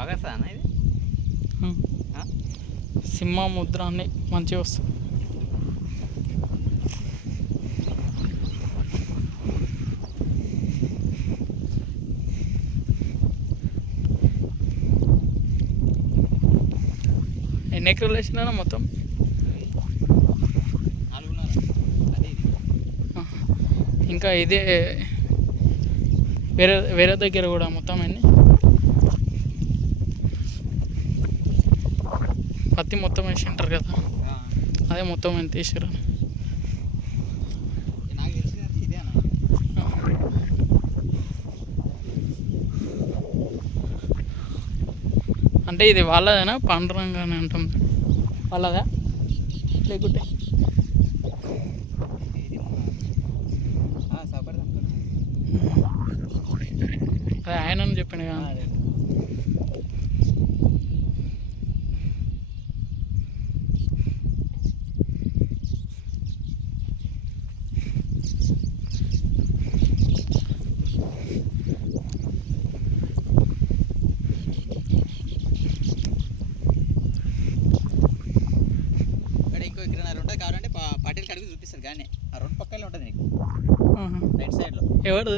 బాగా వస్తుందా ఇది సింహ ముద్ర అన్ని మంచిగా వస్తుంది. ఎన్ని ఎకరాలు వేసినా మొత్తం? 4.5 అదే ఇది. ఇంకా ఇదే వేరే దగ్గర కూడా మొత్తం అన్ని పత్తి మొత్తం వేసి ఉంటారు కదా, అదే మొత్తం ఎంత వేసారు? నాకు తెలిసి ఇదే అన్న. అంటే ఇది వాళ్ళదేనా? పాండురంగానే ఉంటుంది వాళ్ళదా లేకుంటే? సపరేట్ అనుకున్నా. అదే ఆయన చెప్పాను కదా. ఇక్కడ ఇంకో ఎకరన్నర ఉంటుంది కావాలంటే పటేల్ కడిగి చూపిస్తారు కానీ ఆ రోడ్ పక్కనే ఉంటుంది నీకు రైట్ సైడ్లో. ఎవరు